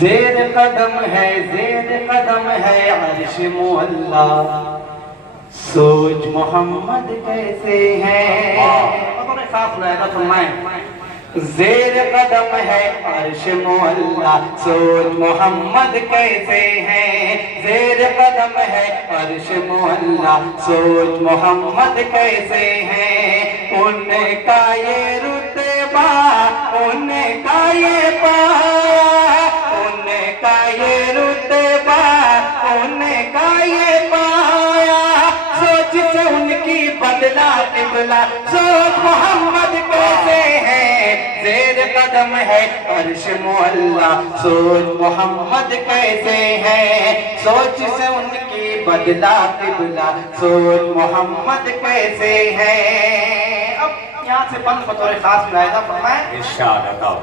زیر قدم ہے عرش معلا، سوچ محمد کیسے ہے۔ بطور خاص لائحہ فرمائیں، زیر قدم ہے عرش معلا، سوچ محمد کیسے ہے۔ زیر قدم ہے عرش معلا، سوچ محمد کیسے ہے۔ ان کا یہ رتبہ، ان کا یہ پایا، ان کا یہ رتبہ، ان کا یہ پایا، سوچ سے ان کی بدلا قبلہ، سوچ محمد کیسے ہے۔ زیر قدم ہے عرش معلا، سوچ محمد کیسے ہے۔ سوچ سے ان کی بدلا قبلہ، سوچ محمد کیسے ہے۔ اب یہاں سے بند بطور خاص ملاحظہ فرمائیں، ارشاد عطا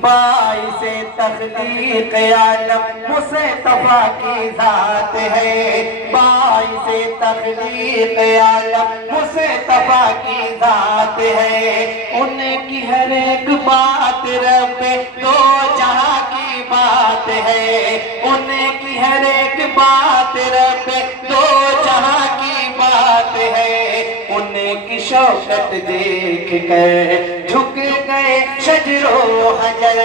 باعث تخلیق عالم مصطفیٰ کی ذات ہے۔ باعث تخلیق عالم مصطفیٰ کی ذات ہے۔ ان کی ہر ایک بات رب دو جہاں کی بات ہے۔ ان کی ہر ایک بات رب دو جہاں کی بات ہے۔ ان کی شوکت دیکھ کر جھک گئے شجر و حجر،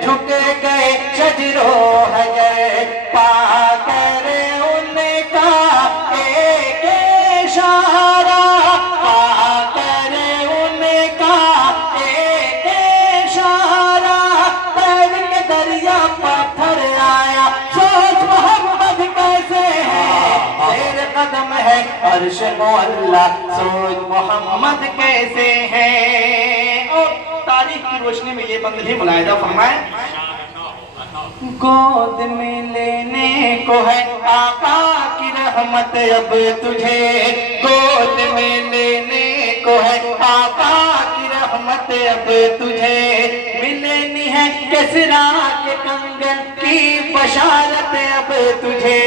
جھک گئے شجر و حجر، پا کر ان کا ایک اشارہ، پا کر ان کا ایک اشارہ، پیر کے دریا پتھر آیا، سوچ محمد کیسے ہے۔ زیر قدم ہے عرش معلا، سوچ محمد کیسے ہے۔ اور تاریخ کی روشنی میں یہ بند بھی ملاحظہ فرمائیں، گود میں لینے کو ہے آقا کی رحمت اب تجھے، گود میں لینے کو ہے آقا کی رحمت اب تجھے، ملنی ہے کسریٰ کے کنگن کی بشارت اب تجھے،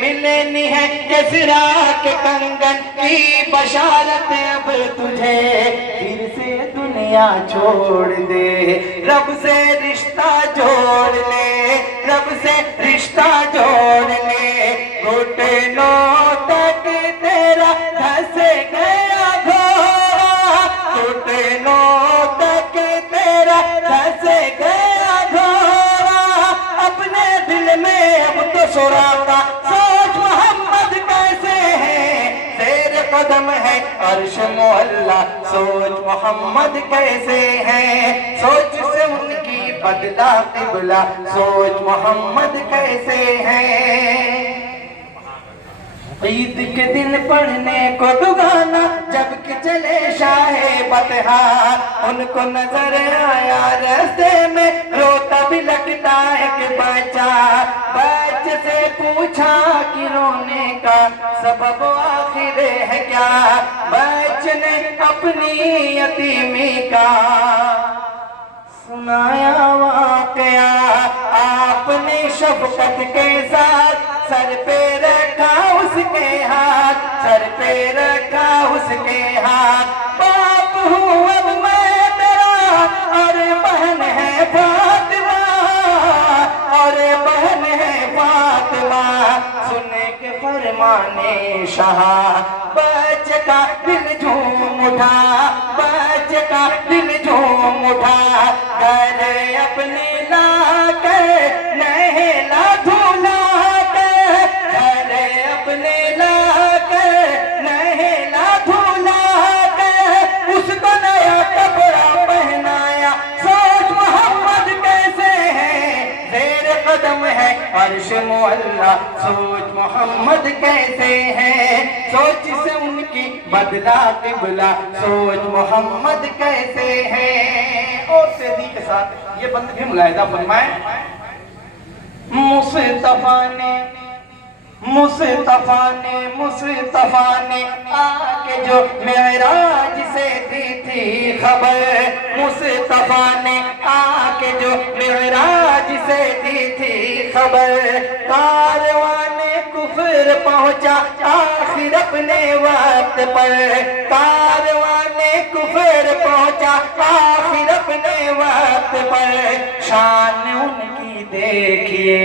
ملنی ہے کسریٰ کے کنگن کی بشارت اب تجھے، پھر سے دنیا چھوڑ دے، رب سے رشتہ جوڑ لے، رب سے رشتہ جوڑ لے، گھٹنوں تک تیرا دھس گیا گھوڑا، گھٹنوں تک تیرا دھس گیا گھوڑا، اپنے دل میں اب تو سراغا، سوچ محمد کیسے ہے۔ زیر قدم ہے عرش معلا، سوچ محمد کیسے ہے۔ سوچ سے ان کی بدلا قبلہ، سوچ محمد کیسے ہے۔ عید کے دن پڑھنے کو دگانا جب کہ چلے شاہ بطحا، ان کو نظر آیا راستے میں روتا بھی لگتا ہے کہ بچہ، بچے سے پوچھا کہ رونے کا سبب آخر ہے کیا، بچے نے اپنی یتیمی کا سنایا واقعہ، آپ نے شفقت کے ساتھ سر پہ رکھا اس کے ہاتھ، سر پہ رکھا اس کے ہاتھ، باپ ہوں اب میں تیرا اور بہن ہے فاطمہ، اور بہن ہے فاطمہ، سنے کے فرمانے شاہ، بچے کا دل جھوم اٹھا، بچے کا دل جھوم اٹھا، گھر اپنی لا کر نہلا دھلا کر، گھر اپنے لا کر نہلا دھلا کر، اس کو نیا کپڑا پہنایا، سوچ محمد کیسے ہے۔ زیر قدم ہے عرش معلا، سوچ محمد کیسے ہے۔ سوچ سے ان کی بدلا قبلہ، سوچ محمد کیسے ہے۔ اور تیزی کے ساتھ یہ بند بھی ملاحظہ فرمائیں، مصطفیٰ نے آکے جو معراج سے دی تھی خبر، مصطفیٰ نے آکے جو معراج سے دی تھی خبر، کاروان کفر پہنچا آخر اپنے وقت پر، کاروان کفر پہنچا آخر اپنے وقت پر، شان ان کی دیکھیے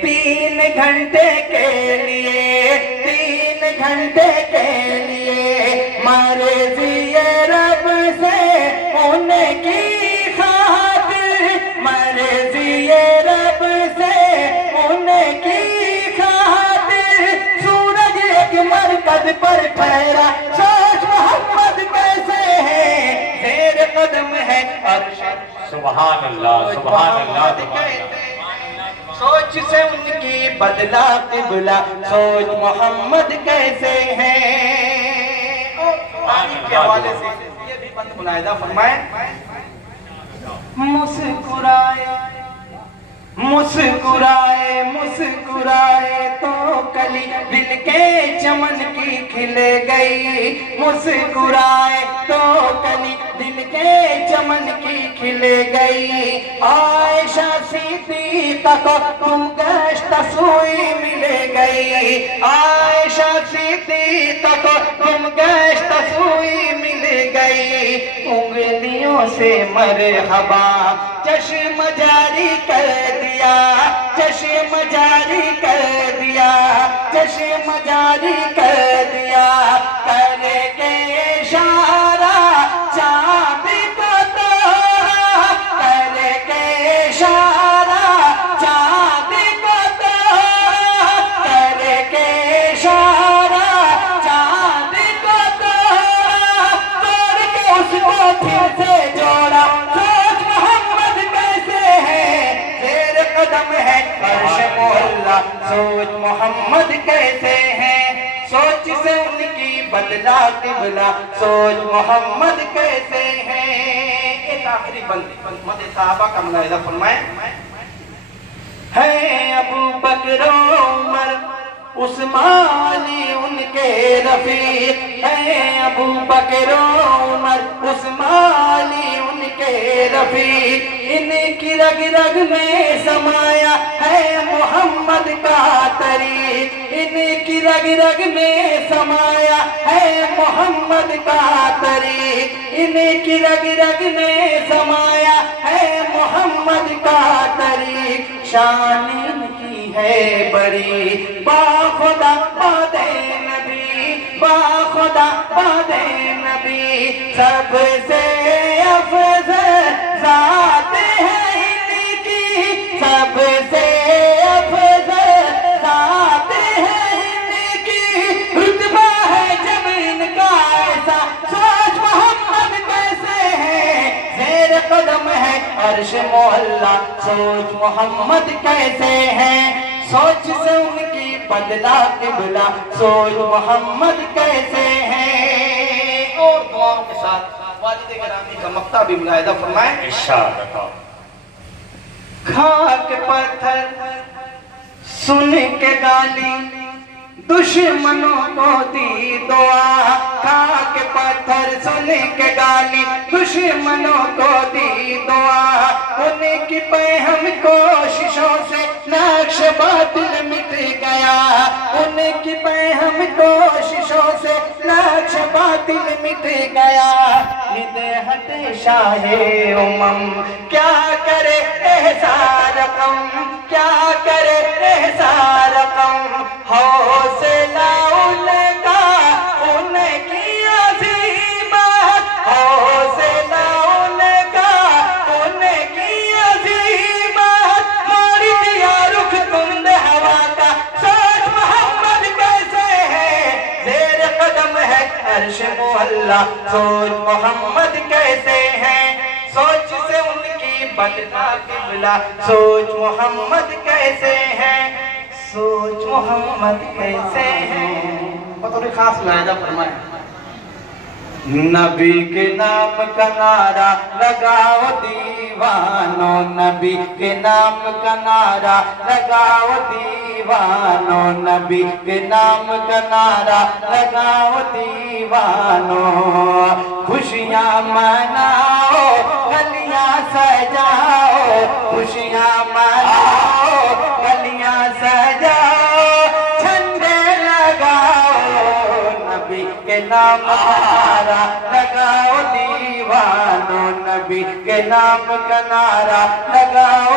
3 گھنٹے کے لیے 3 گھنٹے کے لیے مرضی رب سے ان کی خاطر مرضی رب سے ان کی خاطر سورج ایک مرکز پر ٹھہرا سوچ محمد کیسے ہے زیر قدم ہے عرش سبحان اللہ سبحان اللہ سوچ سے ان کی بدلا قبلہ سوچ محمد کیسے ہیں پانی کے حوالے سے یہ بھی بند ملاحظہ فرمائیں مسکرائے مسکرائے مسکرائے تو کلی دل کے چمن کی کھل گئی مسکرائے تو کلی دل کے چمن کی کھل گئی عائشہ صدیقہ کو تم گشت سوئی مل گئی عائشہ صدیقہ کو تم گشت سوئی مل گئی انگلیوں سے مرحبا چشم جاری کر دیا چشم جاری کر دیا چشم جاری کر دیا کر کے اشارہ چاند کو توڑا کر کے اشارہ چاند کو توڑا کر کے اشارہ چاند کو توڑا توڑ کے اس کو پھر سے جوڑا سوچ محمد کیسے ہے زیر قدم ہے عرش مولا سوچ محمد کیسے ہیں سوچ سے ان کی بدلا قبلہ سوچ محمد کیسے ہیں ایک آخری بند صحابہ کا ملاحظہ فرمائیں ہے ابو بکر عمر عثمان ان کے رفیق ہے ابو بکر عمر عثمان ان کے رفیق ان کی رگ رگ میں سمایا ہے محمد کا طریق ان کی رگ رگ میں سمایا ہے محمد کا طریق ان کی رگ رگ میں سمایا ہے محمد کا طریق شان ان کی ہے بڑی باخدا باد نبی باخدا باد نبی سب سے افضل ذات ہے ان کی سب سے افضل ذات ہے ان کی رتبہ ہے جب ان کا ایسا سوچ محمد کیسے ہے زیر قدم ہے عرش مولا سوچ محمد کیسے ہیں سوچ سے ان کی بدلا قبلہ سوچ محمد کیسے ہیں اور دعاؤں کے ساتھ والد گرامی کا مقطع بھی ملاحظہ فرمائیں ارشاد خاک پتھر سن کے گالی دشمنوں کو دی دعا خاک پتھر سن کے گالی دشمنوں کو دی دعا ان کی پہم کوششوں سے نقش باطل مٹ گیا ان کی پہم کوششوں سے نقش باطل مٹ گیا ندہت شاہ کیا کرے احسار قوم کیا کرے احسار قوم حوصلہ ان کا ان کی عظیمت حوصلہ ان کا ان کی عظیمت موڑ دیا رخ تند ہوا کا سوچ محمد کیسے ہے زیر قدم ہے عرش مولا سوچ محمد کیسے ہیں سوچ سے ان کی بدلا قبلہ سوچ محمد کیسے ہیں سوچ محمد کیسے ہیں بطور خاص ملاحظہ فرمائیں نبی کے نام کا نعرہ لگاؤ دیوانوں نبی کے نام کا نعرہ لگاؤ دیوانوں نبی کے نام کا نعرہ لگاؤ دیوانوں خوشیاں مناؤ گلیاں سجاؤ خوشیاں مناؤ گلیاں سجاؤ جھنڈے لگاؤ نبی کے نام کا نعرہ لگاؤ دیوانوں نبی کے نام کا نعرہ لگاؤ